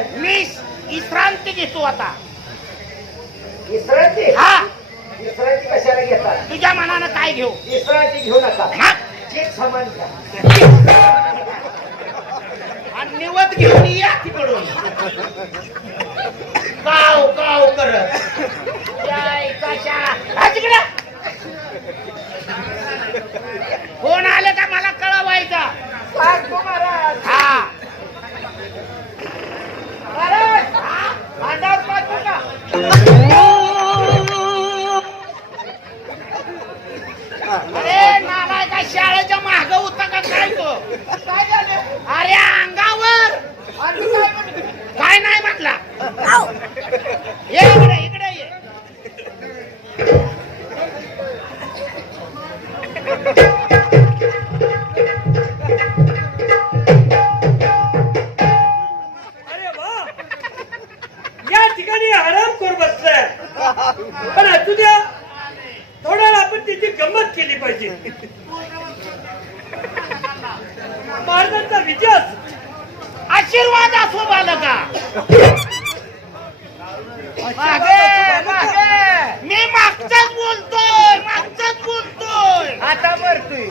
काय मी विश्रांती घेतो आता. विश्रांती हा. विश्रांती कशाला घेतात तुझ्या मनानं काय घेऊ? विश्रांती घेऊ नका. चेक सामान घ्या. आणि निवत घेऊन या तिकडून. काव काव करत. कशा. हा तिकडं. आपण त्याची गंमत केली पाहिजे. महाराजांचा विजय असो. आशीर्वाद असो बालका. मी मागचाच बोलतोय मागचाच बोलतोय. आता मरतोय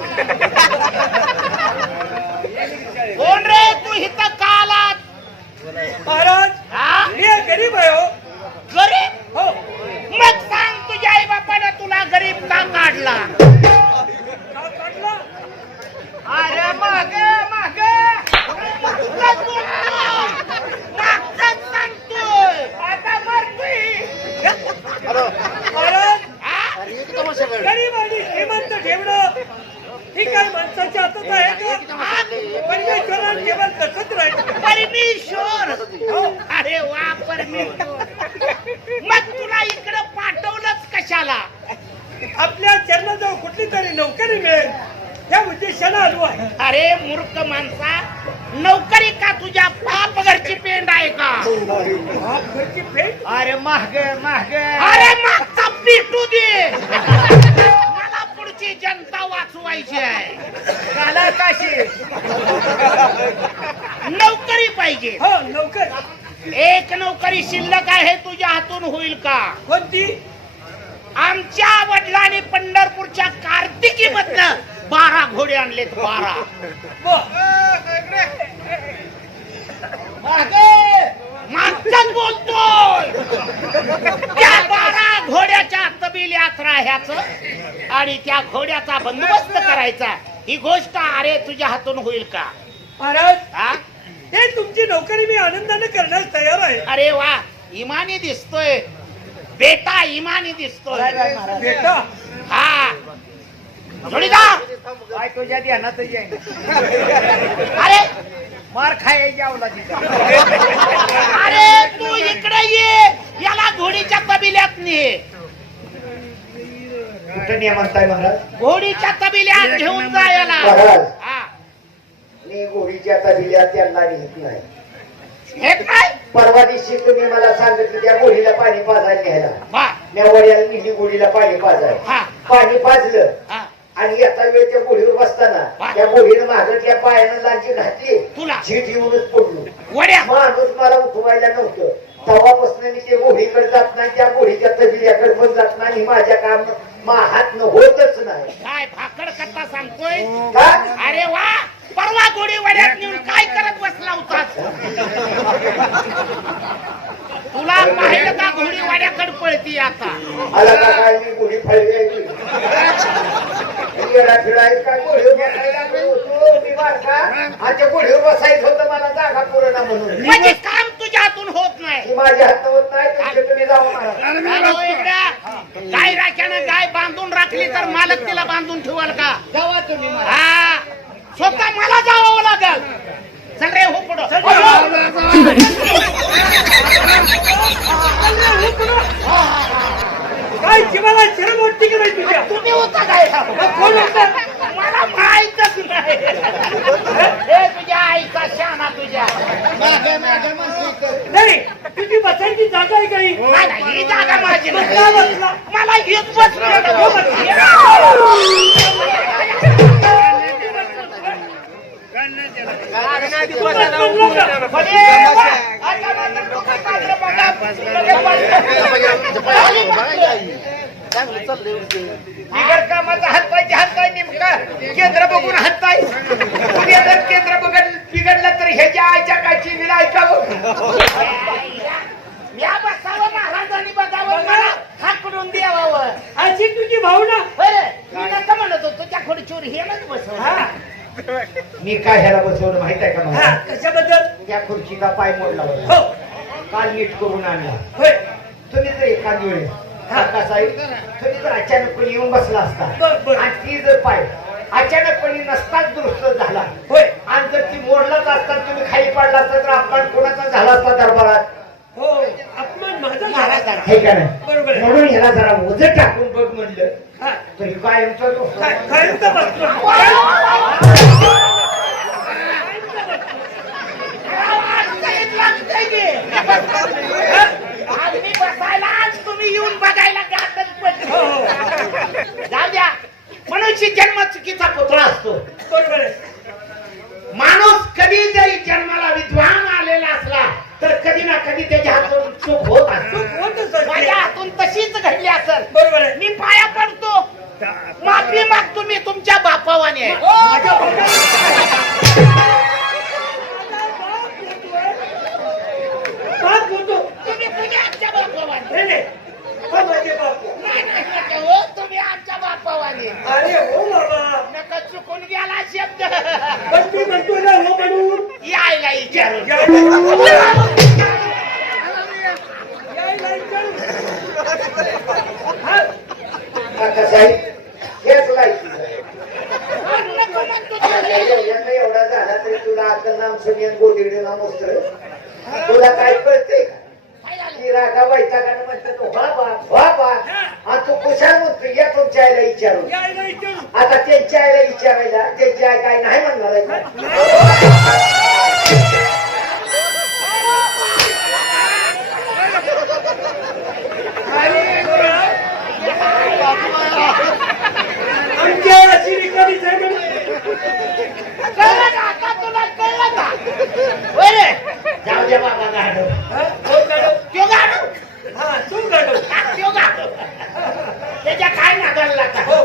कोण रे तू इथं का आलात महाराज हा मी एक गरीब आहे हो गरीब हो मग सांग तुझ्या आई बापानं तुला गरीब का काढला का काढला अरे मागे मागे मागचाच बोलतोय. मागचाच सांगतोय आता मरतोय महाराज हा? गरीब आणि श्रीमंत ठेवणं ही काय माणसाच्या हातात आहे का परमेश्वरानं केवळ तसंच राहील परमेश्वर हो अरे वा परमेश्वर मग तुला इकडं पाठवलंच कशाला? आपल्या चरणाजवळ कुठली तरी नोकरी मिळेल. या उद्देशानं आलो आहे. अरे मूर्ख माणसा नोकरी का तुझ्या पाप घरची पेंड आहे का? घरची भेट अरे मागे मागे. अरे कोणती? आमच्या वडिलांनी पंढरपूरच्या कार्तिकी मधनं बारा घोडे आणलेत बारा. मागचाच बोलतोय. त्या बारा घोड्याच्या तबिल्यात राहायचं आणि त्या घोड्याचा बंदोबस्त करायचा. ही गोष्ट अरे तुझ्या हातून होईल का? महाराज हा? हे तुमची नोकरी मी आनंदाने करण्यास तयार आहे. अरे वा इमानी दिसतोय. बेटा इमानी दिसतोय. बेटा? हा. जोडीदार! काय तुझ्या अरे! मार अरे तू इकडे ये. याला घोडीच्या तबिल्यात ने कुठं नियम म्हणताय महाराज? घोडीच्या तबिल्यात घेऊन जा याला महाराज. हा. मी गोडीच्या तबिल्या त्यांना लिहित नाही. हे काय? परवा दिवशी तुम्ही मला सांगितलं त्या गोडीला पाणी पाजायला न्यायला वा त्या वड्याला निघली गोडीला पाणी पाजायला. हा. पाणी पाजलं. आणि येता वेळ त्या गोडीवर बसताना त्या गोडीनं मागतल्या पायानं लांची घातली. तुला. झीट येऊनच पडलो. माणूस मला उठवायला नव्हतं. तेव्हापासून मी ते गोडीकडे जात नाही त्या गोडीच्या तबिल्याकडे पण जात नाही माझ्या काम मा हात न होतच नाही. काय भाकड कथा सांगतोय? अरे वा! परवा गोडी वड्यात नेऊन काय करत बसला होतास तुला माहीत का घोडी वाड्याकडे पळती आता? आला का काय? मी गोडी फळली येडा फिरायचं काय गोडीवर बसायला लागलो होतो. मी बारका आणि त्या गोडीवर बसायचं होतं मला जागा पुरणा म्हणून. म्हणजे काम तुझ्या हातून होत नाही. ही माझ्या हात होत नाही तुमचे तुम्ही जाऊ महाराज अरे हो इकड्या, गाय राख्यानं गाय बांधून राखली तर मालक तिला बांधून ठेवाल का? जावा तुम्ही. हा. स्वतः मला जावं लागल. चल रे हो पुढं. काय जीवाला शरम वाटते की नाही तुझ्या? तुम्ही होता काय? कोण होता? मला माहितच नाही. हे तुझ्या आईचा शाना तुझ्या. नाही तुझी बसायची जागा आहे काही? ही जागा माझी नाही. बसला? मला बसलं. कामाचा हातपाय नेमका केंद्र बघून हातपाय पुढे जर केंद्र बघत बिघडलं तर ह्याच्या आईच्या काची विला ऐकावं या बसावं महाराजांनी बघावं मला हाकडून द्यावावं अशी तुझी भावना बरं मी नका म्हणत होतो त्या खुर्चीवर हे. म्हणत बसव मी काय ह्याला बसवलं माहीत आहे का हा मला कशाबद्दल त्या खुर्चीला पाय मोडला होता हो. काल नीट करून आणला. होय. तुम्ही जर एखादी वेळेस काका साहेब तुम्ही जर अचानकपणे येऊन बसला असता बर. आणि ती जर पाय अचानकपणे नसताच दुरुस्त झाला होय. आणि जर ती मोडलाच असता तुम्ही खाली पडला असता तर आपण कोणाचा झाला असता दरबारात? हो अपमान माझा झाला महाराजांना. हे का नाही बरोबर आहे. म्हणून ह्याला जरा ओझं टाकून बघ म्हणलं. तर कायमचा जो काय कायमचा बसतो आम्ही बसायला आज तुम्ही येऊन बघायला हो हो. जाऊ द्या. मनुष्य जन्म चुकीचा पुतळा असतो. बरोबर माणूस कधी जरी जन्माला विद्वान आलेला असला तर कधी ना कधी त्याच्या हातून चूक होत असतो. गोदिडे नाम वस्त्र तुला काय कळते? की रागा वैतागानं म्हणतात तो व्हा बा व्हा बा आणि तू कुशाल म्हणतो या तुमच्या आईला विचारू. आता त्यांच्या आईला विचारायला त्यांची आई काय नाही म्हणणार आहे का? अरे गोरा. आमच्या अशी रिकामी जागा कळलं का? आता तुला कळलं का? होय रे? जाऊ गाडव. हा? तू गाडव. त्याच्या काय नादाला का हो.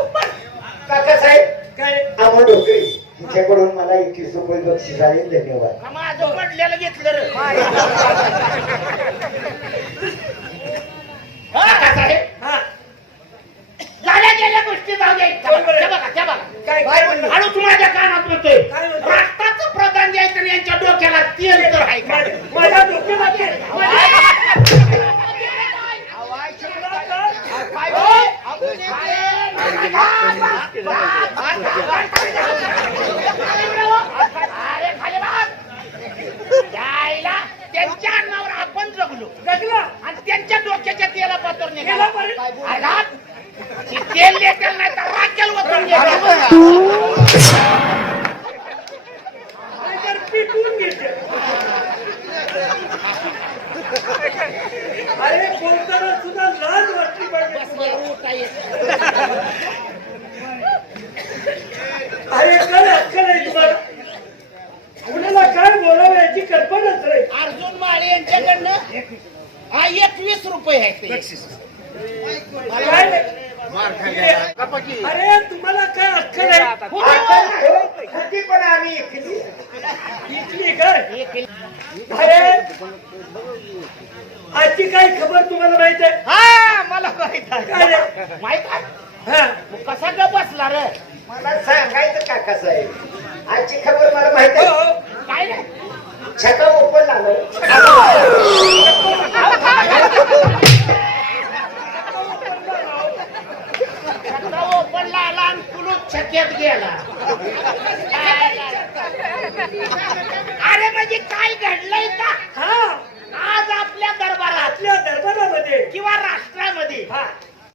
काका साहेब काय? आम्हा डोकरी तिच्याकडून मला एकवीस रुपये बक्षीस आले धन्यवाद. माझं पडलेलं घेतलं रे काका साहेब हा झाल्या गेल्या गोष्टी जाऊ द्या इथं. बरोबर आहे. त्या बघा त्या बघा काय काय म्हणलं हळूच माझ्या कानात म्हणतोय काय म्हणतो? राष्ट्राचं प्रधान द्यायचं आणि यांच्या डोक्याला तेल तर आहे का? मा- माझ्या डोक्याला ते- काय होय? अरे खाली बघ. जायला त्यांच्या अन्नावर आपण जगलो जगला. आणि त्यांच्या डोक्याच्या तेला पात्र निघाला पाहिजे. आलात? ती तेल लेटेल नाही तर राखेल वतून नाहीतर पिटून घेते. अरे बोलताना सुद्धा लाज वाटली पाहिजे अरे काय अक्कल आहे तुम्हाला कुणाला काय बोलावं याची कल्पनाच नाही अर्जुन माळे यांच्याकडनं हा एकवीस रुपये आहे अरे तुम्हाला काय अक्कल आहे? नाही हो. पण आम्ही काय? एक- अरे आजची काय खबर तुम्हाला माहीत आहे? हा मला माहीत आहे? माहीत आहे? हा. कसा ग बसला रे? मला सांगायचं काका साहेब आजची खबर मला माहीत हो, आहे हो. काय रे? छका ओपन आलो